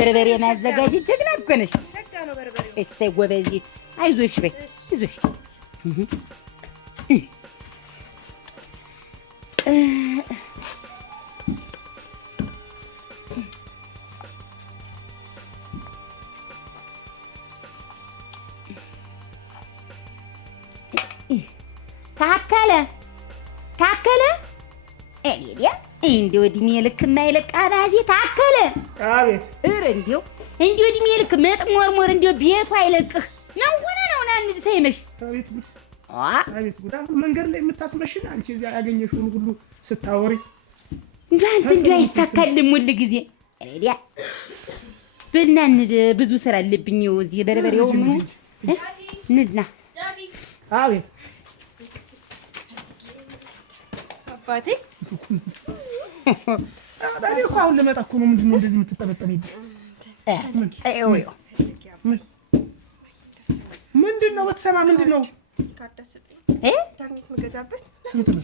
በርበሬ ማዘጋጀት ጀግና እኮ ነሽ። እሰይ ጎበዚት፣ አይዞሽ በይ አይዞሽ። ታከለ እኔ እንደው እድሜ ልክ የማይለቅ አባዜ ታከለ። አቤት። ኧረ እንደው እድሜ ልክ መጥሞርሞር እንደው ቤቱ አይለቅህ ነው ሆነ ነው ናንድ ሳይመሽ። አቤት ጉድ! አቤት ጉድ! አሁን መንገድ ላይ የምታስመሽን አንቺ እዚያ ያገኘሽውን ሁሉ ስታወሪ እንደው አንተ እንደው አይሳካልም ሁሉ ጊዜ። ሬዲያ በልና እንሂድ፣ ብዙ ስራ አለብኝ እዚህ በርበሬው ነው። እንሂድና። አቤት አባቴ አባቴ እኮ አሁን ልመጣ እኮ ነው። ምንድን ነው እንደዚህ የምትጠበጠበኝ? ምንድን ነው በተሰማ? ምንድን ነው ስንት ብር?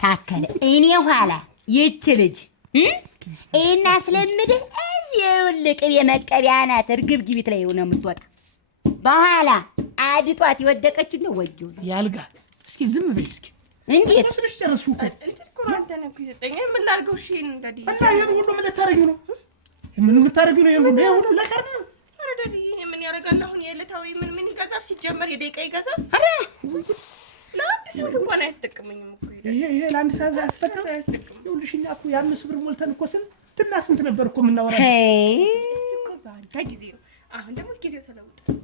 ታከለ እኔ ኋላ ይህች ልጅ እና ስለምድህ እዚህ ይኸውልህ ቅቤ መቀቢያ ናት። እርግብግቢት ላይ ነው የምትወጣ። በኋላ አድጧት የወደቀችው ነው ወዲሁ ያልጋ። እስኪ ዝም በይ እስኪ። እንዴት ትንሽ ጨረስሽ እኮ እንትን እኮ ነው። አንተ ነው ይሰጠኝ። ምን ላድርገው? እሺ እንደዲ እና ይሄን ሁሉ ምን ልታረጊው ነው? ምን ልታረጊው ነው? ይሄን ሁሉ ለቀር ነው። ኧረ ዳዲ ምን ያደርጋል አሁን? የዕለታዊ ምን ይገዛል? ሲጀመር የደቂቃ ይገዛል። ኧረ ለአንድ ሰዓት እንኳን አያስጠቅመኝም እኮ ይሄ ለአንድ ሰዓት አያስጠቅም። ይኸውልሽ እኛ እኮ የ5 ብር ሞልተን እኮ ስንትና ስንት ነበር እኮ የምናወራው። እሱ እኮ በአንተ ጊዜ ነው። አሁን ደግሞ ጊዜው ተለውጧል።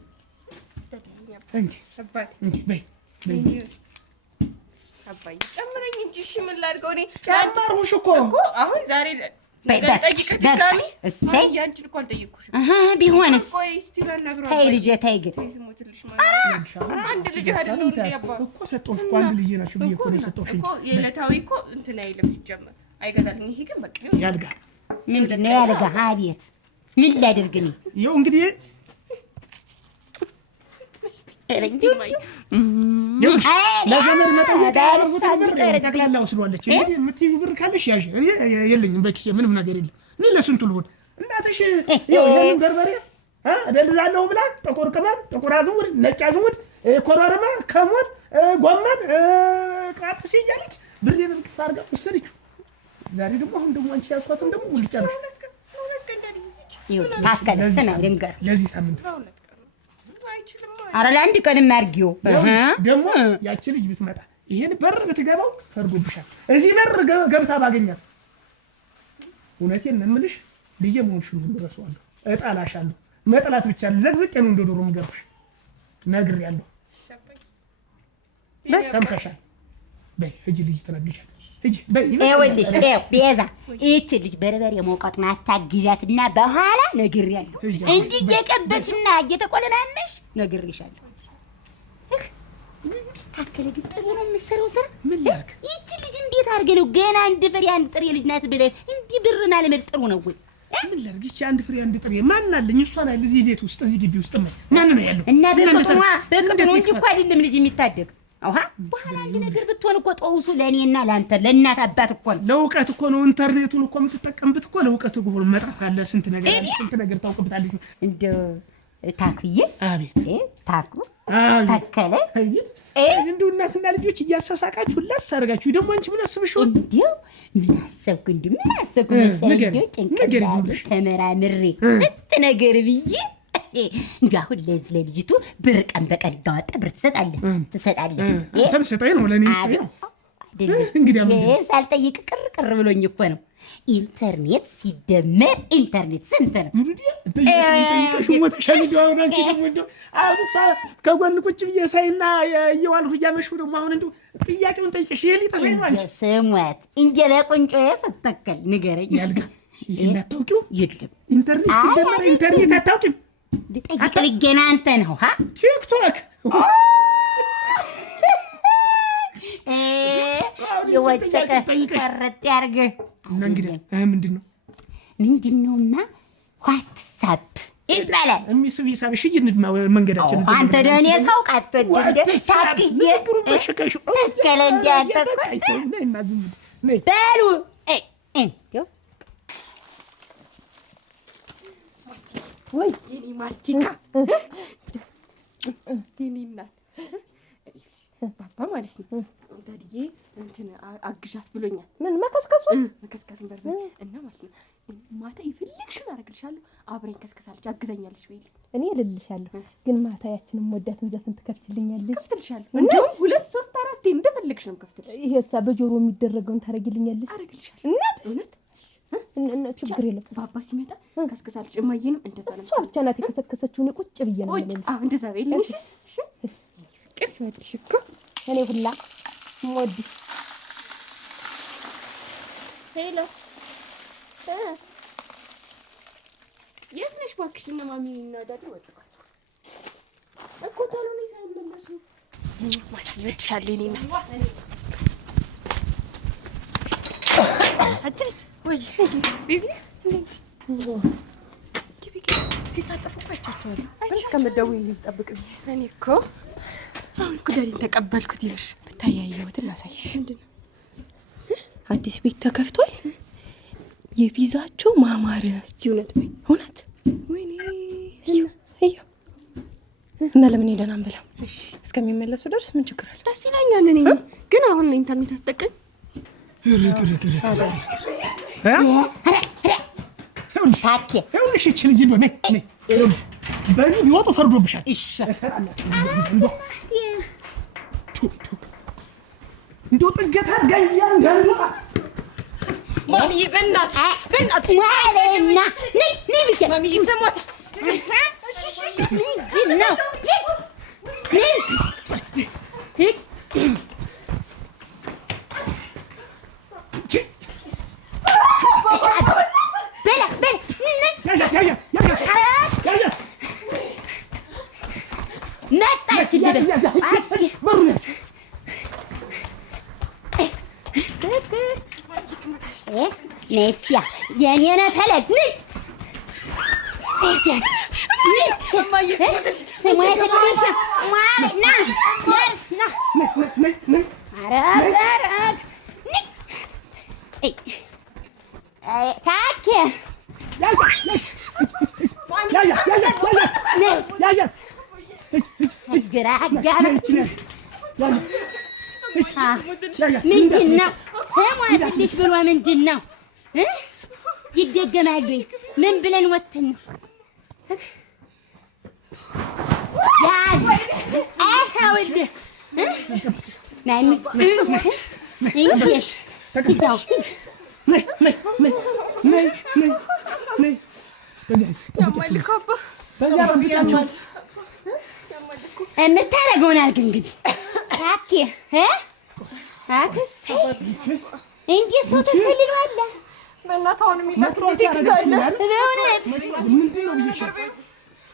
እንጂ በይ አባዬ ጨምረኝ እንጂ። እሺ ምን ላድርገው? እኔ ጨመርሁሽ እኮ አሁን ዛሬ ጠይቅ ድጋሚ። እሰይ ያንቺን እኮ አልጠየቅኩሽም። ቢሆንስ ቆይ እስኪ ላናግረው። ተይ ልጄ ተይ። ግን ስሞትልሽ ማለት አንድ ልጅ አይደለም እንዴ? አባ እኮ ሰጠሁሽ እኮ አንድ ልጅ ናችሁ ብዬሽ እኮ ነው የሰጠሁሽ እኮ። የዕለታዊ እኮ እንትን አይልም ሲጀመር አይገዛልኝ። ይሄ ግን በቃ ያልጋ። ምንድን ነው ያልጋ? አቤት ምን ላድርግ እኔ? ይኸው እንግዲህ ለዘመድ መጠየቅ ጠቅላላ ወስዷለች። እንግዲህ የምትይው ብር ካለሽ ያዥ። እኔ የለኝም በኪሴ ምንም ነገር የለም። እኔ ለስንቱ ልሆን እናትሽ ይሄን በርበሬ እደልዛለሁ ብላ ጥቁር ቅመም፣ ጥቁር አዝሙድ፣ ነጭ አዝሙድ፣ ኮረሪማ፣ ከሞን፣ ጎመን ቃጥሲ እያለች ብሬን እርግፍ አድርጋ ወሰደችው። ዛሬ ደግሞ አሁን ደግሞ አንቺ ያስኳትን ደግሞ ሙሉ ጨረሽ። ታከለ ስና ልንገር ለዚህ ሳምንት ኧረ ለአንድ ቀን አድርጊው። ደግሞ ያቺ ልጅ ብትመጣ ይሄን በር ብትገባው ፈርዶብሻል። እዚህ በር ገብታ ባገኛት እውነቴን ነው የምልሽ ልጄ መሆንሽን ሁሉ እረሳዋለሁ፣ እጣላሻለሁ። መጥላት ብቻ ዘግዝቄ ነው እንደ ዶሮ የምገርፍሽ። ነግሬያለሁ። ሰምተሻል? በይ ሂጂ ልጅ ትነግሪሻለሽ። ሂጂ በይ። ይኸውልሽ ቤዛ ይህች ልጅ በርበሬ መውቀጡን አታግዣትና በኋላ ነግሬያለሁ። እንዲህ እየቀበችና እየተቆለማመሽ ነግሬሻለሁ። ታከለ ግን ጥሩ ነው የምትሰራው ስራ። ምን ላድርግ? ይህች ልጅ እንዴት አድርገህ ነው ገና አንድ ፍሬ አንድ ጥሬ ልጅ ናት ብለህ እንዲህ ብር ማለመድ ጥሩ ነው ወይ? ምን ላድርግ? ይህች አንድ ፍሬ አንድ ጥሬ ማን አለኝ? እሷን አይደል እዚህ ቤት ውስጥ እዚህ ግቢ ውስጥ ማን ነው ያለው? እና በቅጡ ነው እንጂ እኮ አይደለም ልጅ የሚታደግ። አውሃ በኋላ አንድ ነገር ብትሆን እኮ ጠውሱ ለእኔና ለአንተ ለእናት አባት እኮ ነው። ለእውቀት እኮ ነው ኢንተርኔቱን እኮ የምትጠቀምበት እኮ ለእውቀት እኮ ነው። መጣፍ አለ ስንት ነገር አለ፣ ስንት ነገር ታውቅበታለች። እንደው ታክዬ አቤት ታኩ ታከለ እንደው እናትና ልጆች እያሳሳቃችሁ ላሳርጋችሁ ደግሞ አንቺ ምን አስብሽው? እንደው ምን አሰብኩ መሰለኝ ጭንቅላት ተመራምሬ ስንት ነገር ብዬ እንደው አሁን ለዚህ ለልጅቱ ብር ቀን በቀን እያወጣ ብር ትሰጣለህ። አንተም ሰጠኝ ነው ለኔ ሰጠኝ ነው እንግዲህ አሁን ሳልጠይቅ ቅር ብሎኝ እኮ ነው። ኢንተርኔት ሲደመር ኢንተርኔት ስንት ነው? ከጎን ቁጭ ብዬ ሳይና እየዋልሁ እያመሽሁ ደግሞ አሁን እንደው ጥያቄውን ጠይቀሽ ይሄ ሊጠይቀኝ ማለት ስሟት እንጀራ ቁንጮ ስትተከል ንገረኝ። ያልጋ ይሄን አታውቂው? የለም ኢንተርኔት ሲደመር ኢንተርኔት አታውቂም? ልጠይቅ ልገና አንተ ነው ሀ ቲክቶክ የወጨቀ ቀረጥ ያርገህ እና እንግዲህ ምንድነውና ዋትሳፕ ይባላል። የሚስብ ሂሳብሽ ይድማ መንገዳችን አንተ ደኔ ሰው ቀጥድ እንደ ታክዬ ተከለ እንዲያንተ በሉ ወይ የኔ ማስቲካ የኔ እናት ባባ ማለት ነው ታዲዬ እንትን አግዣት ብሎኛል። ምን መከስከሱን በርበሬ እና ማለት ነው ማታ ይፈልግሽን አደርግልሻለሁ። አብረኝ ከስከሳለች አግዛኛለች ወይ እኔ እልልሻለሁ። ግን ማታ ያችንን ወዳትን ዘፈን ትከፍችልኛለሽ? ከፍትልሻለሁ። እንደውም 2 3 4 እንደፈልግሽ ነው ከፍትልሽ። ይሄሳ በጆሮ የሚደረገውን ታረጊልኛለሽ? አረግልሻለሁ። እውነት ችግር የለም። ባባ ሲመጣ ከስከሳለች። እማዬንም እንደዛ ነው። እሷ ብቻ ናት የከሰከሰችው። እኔ ቁጭ ብዬ ነው ማለት ነው። እንደዛ በይልሽ። እሺ ቅርስ ወድሽ እኮ እኔ ሁላ ሞዲ ሄሎ የት ነሽ እባክሽ? እና ማሚ እና ዳዲ ወጥተዋል እኮ ቶሎ ነው ሳይመለሱ ማስይወድሻል። እኔና አትሪት ወይ ቢዚ እንዴ ሲታጠፉ እኮ አይቻቸዋለሁ። እስከምትደውይ ልጠብቅ። እኔ እኮ አሁን እኮ ዳዲን ተቀበልኩት። ይብር ብታያየሁትን ላሳይሽ። ምንድን ነው አዲስ ቤት ተከፍቷል። የቪዛቸው ማማር እስቲ እውነት በይ። እውነት ወይኔ እዩ እና ለምን ሄደን አንበላም? እሺ እስከሚመለሱ ድረስ ምን ችግር አለ? ደስ ይለኛል። እኔ ግን አሁን ኢንተርኔት አትጠቀም ታኬ ይኸውልሽ እቺ ልጅ እንደው ነይ በዚህ ቢወጡ ፈርዶብሻል። እሺ እንደው ጥገታ ጋያን ጋንባ ማሚ በእናትሽ ማለና ነይ ብቻ ማሚ ይሰማታ ነው መጣች ነስያ የኔነ ተለድ ምንድን ነው ስሟትልሽ ብሎ ምንድን ነው ይደገማሉ? ምን ብለን ወተን ነው ያዝ አሁን ማሚ እንዴ ይታው ነይ የምታደርገውን አድርግ እንግዲህ ታኬ አክስቴ እንዴት ሰው ተሰልሏል? በእናትህ አሁን የሚላክልኝ ቴክስት አለ። በእውነት ምንድን ነው ብዬሽ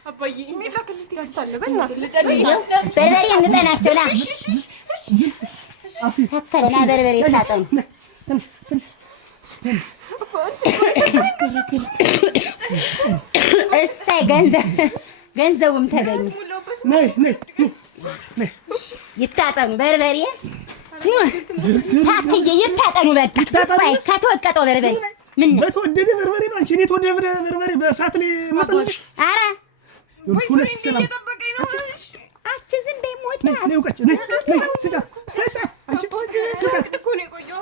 አባዬ የሚላክልኝ ቴክስት አለ። በእናትህ በርበሬ እንጠናቸው ና ተከለና በርበሬ ታጠኑ እሰይ ገንዘቡም ተገኘ። ይታጠኑ በርበሬ ታክዬ ይታጠኑ። በቃ ወይ ከተወቀጠው በርበሬ ምን በተወደደ በርበሬ ነው። አንቺ እኔ ተወደደ በርበሬ በእሳት ላይ መጥልሽ። ኧረ ሁለት ሰላም እየጠበቀኝ ነው። አቺ ዝም በይ ሞታ ነይ ውቀጭ ነይ ስጫት አንቺ ስጫት እኮ ነው የቆየው።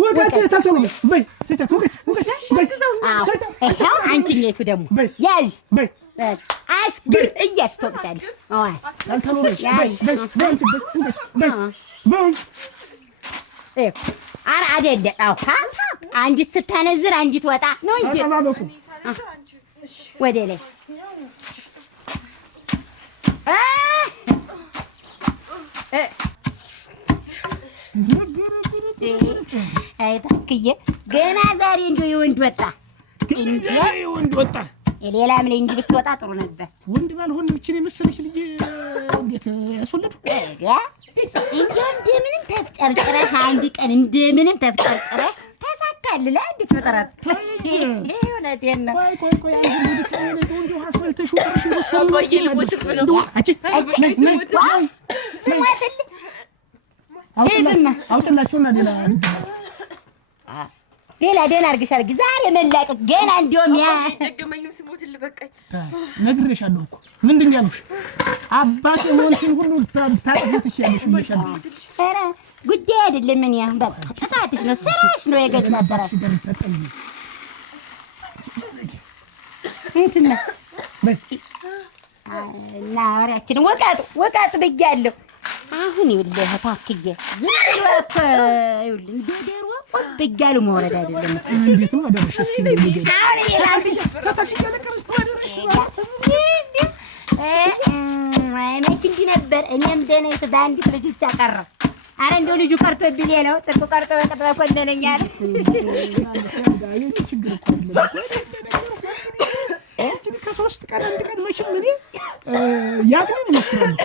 ውቀጭ ታልተው በይ ስጫት ውቀጭ በይ አዎ አንቺኔቱ ደግሞ ያዥ በይ አስግር እያልሽ ትወቅጫለሽ። አዎ ታልተው በይ በይ ኧረ አይደለም። አዎ አንዲት ስታነዝር አንዲት ወጣ ነው እንጂ ወደ ላይ አይ ታክዬ ገና ዛሬ እንደው የወንድ ወጣ የሌላ ምን እንጂ ብትወጣ ጥሩ ነበር። ወንድ ባልሆን እቺን የመሰለች ልጅ እንዴት ያስወለዱ እንደምንም ተፍጨርጭረህ አንድ ቀን እንደምንም ተፍጨርጭረህ ተሳካልህ። እንዴት ፈጠራት እውነቴን ነው። ቆይ አንዱ አስፈልተሽ ወርሽ ወሰን አውጥላችሁና ሌላ ሌላ ደህና አድርገሻል። ዛሬ መላቀቅ ገና እንደውም ያ ደገመኝም ስሞትል በቃኝ። ነግሬሻለሁ እኮ ምንድን ነው ያልኩሽ? አባቴ ሆንሽን ሁሉ ታጠፊትሽ ያለሽ ብዬሻለሁ። ኧረ ጉዳይ አይደለም። ምን ያ በቃ ጥፋትሽ ነው፣ ስራሽ ነው፣ የገዛ ስራሽ እንትና እና ወሬያችን ወቃጥ ብያለሁ። አሁን ይኸውልህ ታክዬ ዝም ብሎ እኮ ይኸውልህ እንደ ዶሮ ቆብ እያሉ መውረድ አይደለም። እንዴት ነው አደረሽ? እስኪ ንገሪኝ። መች እንዲህ ነበር። እኔም ደህና በአንዲት ልጅ ብቻ ቀረሁ። ኧረ እንደው ልጁ ቀርቶብኝ ሌላው ጥርቁ ቀርቶ በቅጥ ኮነነኝ አለ። ችግር እኮ አይደለም። ከሶስት ቀን አንድ ቀን መቼም እኔ ያቅሜን እሞክራለሁ።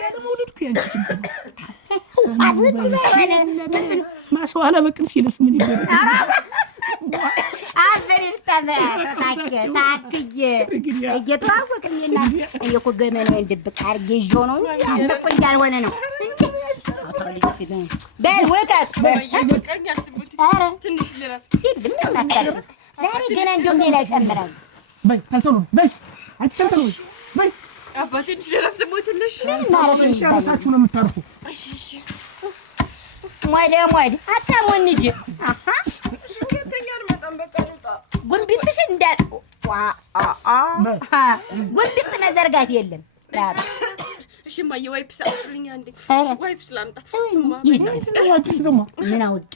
ያለመውለድ እኮ ያንቺ ችግር ነው። ማሰው አላበቅል ሲልስ ምን ይደረግ? ታክዬ እየተዋወቅን እኔ እኮ ገመናዬን ድብቅ አድርጌ ይዤው ነው እንጂ አንተ እኮ እንዳልሆነ ነው እንጂ በል ወቃት ኧረ ትንሽ ልረፍ ዛሬ ገና እንደውም ሌላ ይጨምራል። በይ ታልተው ነው በይ አንቺ ታልተው ነው በይ አባቴ ትንሽ ልረፍ ስሞትልሽ ማለት ነው። ጨርሳችሁ ነው የምታርፉ። እሺ ሞድ አታሞን እንጂ አሃ ሽንገተኛል መጣም በቃ ልውጣ። ጉንቢትሽ እንዳት ጉንቢት መዘርጋት የለም ዳባ እሺ ማየ ዋይፕስ አውጥልኝ አንዴ ዋይፕስ ላምጣ። ዋይፕስ ደግሞ ምን አውቂ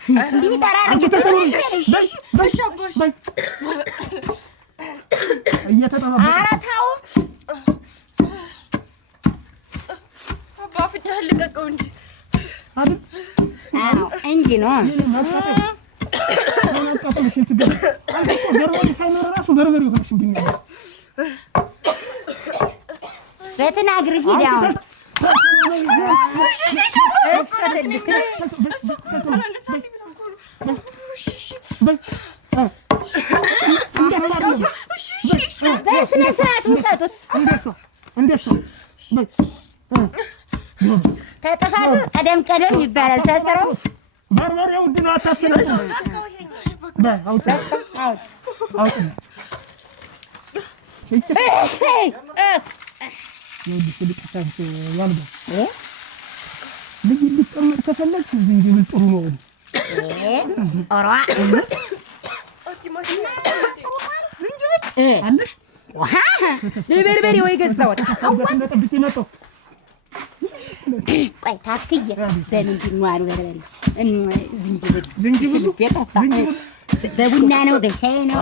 እንዲህ ተራራጭ በሽ አባሽ እየተጠባበቀ ኧረ ተው አባ ፍቻህ ልቀቀው እንጂ አይደል? አዎ እንዲህ ነው። በተናግር ሂድ አሁን በስነ ስርዓት ውሰዱት። ተጥፋቱ ቀደም ይባላል። ተስረው በርበሬው ድኖ አታስነው። በይ አውጪ አውጪ ልጅ ልትጨምር ከፈለግሽ ዝንጅብል ጥሩ ነው። ኦሯ ዝንጅብል አለሽ? በርበሬ ወይ ገዛሁት። እንደጠብቂ መጣሁ። ቆይ ታክዬ በምንድን ነው አሉ በርበሬ ዝንጅብል ቤጠፋ በቡና ነው በሻይ ነው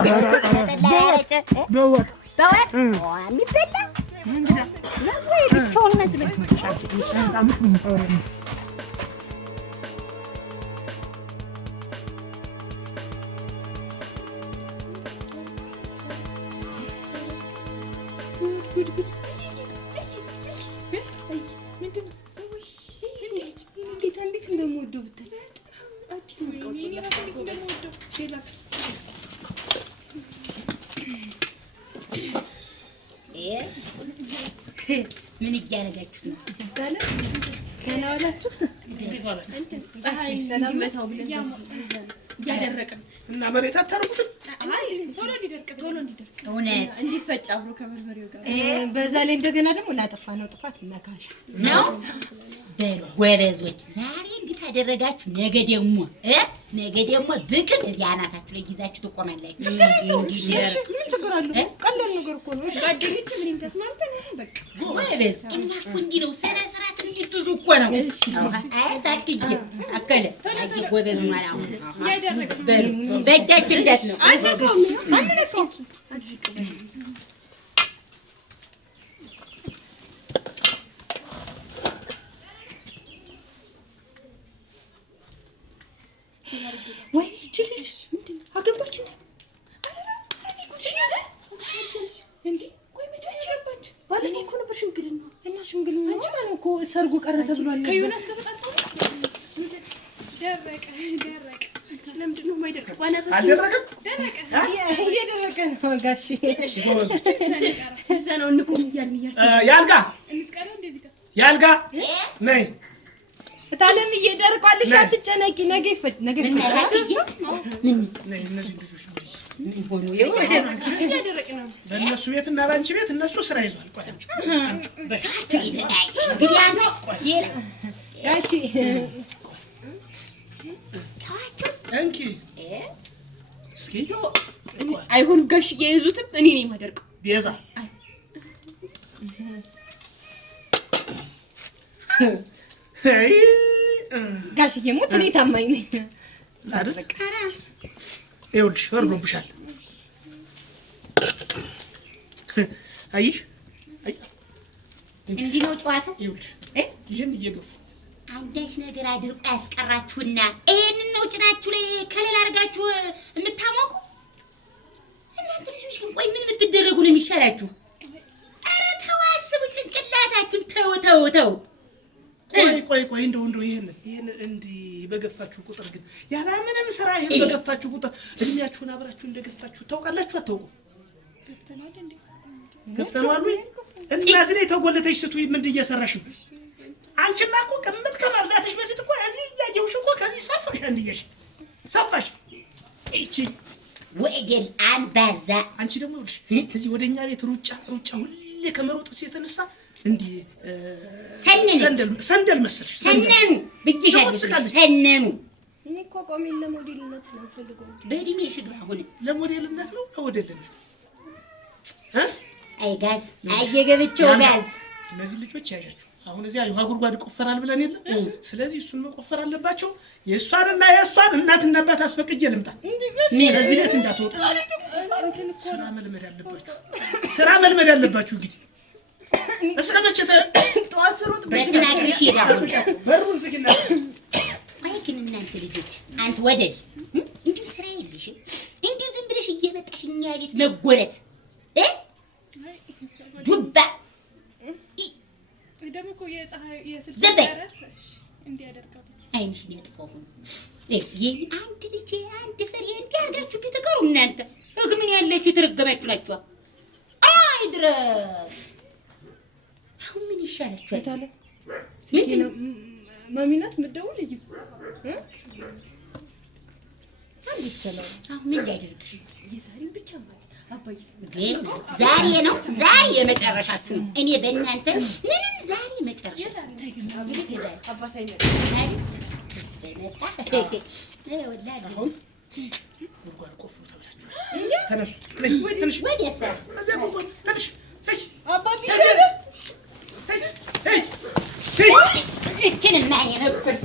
በወጥ የሚበላ ወይ ብቻውን መስሎኝ እንዴት እንደምወደው ብታይ አዲስ ምን እያደረጋችሁ ነው? ደህና ዋላችሁ? ፀሐይ እንዲመታው ብለን እያደረቅን እና መሬት አታርጉትም? ቶሎ እንዲደርቅ እውነት እንዲፈጭ አብሮ ከበርበሬው ጋር በዛ ላይ እንደገና ደግሞ ላጠፋነው ጥፋት መካሻ ነው። በሉ ጎበዞች፣ ዛሬ እንዴት አደረጋችሁ? ነገ ደግሞ ብቅል እዚህ አናታችሁ ላይ ይዛችሁ ትቆማላችሁ። ምን ችግር አለው? ቀላል ነገር እኮ ነው። ጓደኞች ምንም ተስማምተን በቃ ጎበዝ፣ እኛ እኮ እንዲህ ነው ስነ ስርዓት እንድትይዙ እኮ ነው። አይ ታክዬ አከለ አይ ጎበዝ ማለት አሁን በሉ በእጃችሁ እንዳት ነው ወይ እቺ ልጅ ምንድን አገባች እንዴ? ቆይ መቼ አገባች? ባለኔ እኮ ነበር ሽምግልና እና ሽምግልና አንቺ ማለት እኮ ሰርጉ ቀረ ተብሏል። ከዩናስ ከተጣጣው ደረቀ ስለምንድን ነው የማይደርቅ? ዋናታችን ደረቀ እየደረቀ ነው ጋሺ። እዛ ነው እንቆም እያልን ያልጋ እንስቀረው እንደዚህ ጋር ያልጋ ነይ ታለም እየደርቋልሽ አትጨነቂ ነገ ይፈጭ ነገ ይፈጭ እነዚህ ልጆች ምን ሆኑ እያደረቅ ነው በእነሱ ቤትና ባንቺ ቤት እነሱ ስራ ይዟል ቆይ ጋሺ እንኪ እስኪ አይሆን ጋሽ የያዙትም እኔ ነኝ የማደርቀው ቤዛ ጋሽዬ ሞት እኔ ታማኝ ነኝ አይደል ይኸውልሽ ወርዶብሻል አይሽ እንዲህ ነው ጨዋታው ይኸውልሽ ይሄን እየገፉ አንዳች ነገር አድርቆ ያስቀራችሁና ይሄንን ነው ጭናችሁ ላይ ከለላ አድርጋችሁ የምታሞቁ እናንተ ልጆች ግን ቆይ ምን ብትደረጉ ነው የሚሻላችሁ? ኧረ ተው አስቡ ጭንቅላታችሁን ተው ቆይ እንደው ይሄን እንዲህ በገፋችሁ ቁጥር ግን ያለ ምንም ስራ ይሄን በገፋችሁ ቁጥር እድሜያችሁን አብራችሁ እንደገፋችሁ ታውቃላችሁ አታውቁም? ገፍተናል ወይ እናዚህ ላይ ተጎለተሽ ስትይ ምንድን እየሰራሽ ነው? አንቺማ እኮ ቅምጥ ከማብዛትሽ በፊት እኮ እዚህ እያየሁሽ እኮ ከዚህ ሰፍሽ እንድየሽ ሰፋሽ እቺ ወዴል አንባዛ አንቺ ደግሞ ልሽ ከዚህ ወደኛ ቤት ሩጫ ሁሌ ከመሮጥስ የተነሳ እንዲህ ሰንደል መሰልሽ ሰነኑ ብቻሽ ሰነኑ እኔ እኮ ቆሜን ለሞዴልነት ነው ፈልገው በእድሜሽ ግባ አሁን ለሞዴልነት ነው ለወደልነት አይ ጋዝ አየገብቸው ጋዝ እነዚህ ልጆች ያዣችሁ አሁን እዚያ ውሃ ጉድጓድ ይቆፈራል ብለን የለም ስለዚህ እሱን መቆፈር አለባቸው የእሷን እናትና አባት አስፈቅጄ ልምጣ ከዚህ ቤት እንዳትወጡ ስራ መልመድ አለባችሁ እንግዲህ እስከ መቼ ጠዋት ሩጥ በትናግርሽ ይዳው በሩን ዝግና ቆይ ግን እናንተ ልጆች አንተ ወደል እንዲሁ ስራ የለሽም እንዲህ ዝም ብለሽ እየመጣሽ እኛ ቤት መጎለት ዱባ ደግሞ እኮ የፀሐይ የስልክ እንዲያደርጋት አይንሽን ያጥፋው አንድ ልጅ አንድ ፍሬ እንዲያርጋችሁ ቢተቀሩ እናንተ ምን ያላችሁ ተረገማችሁ ናችሁ አይ ድረስ አሁን ምን ይሻላችሁ ታለ ሲኪና ማሚናት ምደውል ልጅ አንድ ሰላም አሁን ምን ላድርግሽ የዛሬን ብቻ ማለት አባይ ዛሬ ነው ዛሬ የመጨረሻችሁ ነው እኔ በእናንተ ምንም ዛሬ መጨረሻ አባሳይ ነው አሁን ጉድጓድ ቆፍሩ ተብላችሁ ተነሱ ወዴት ሰራ እዚያ ጉድጓድ ተነሽ አባቢ እችን ማን ነበር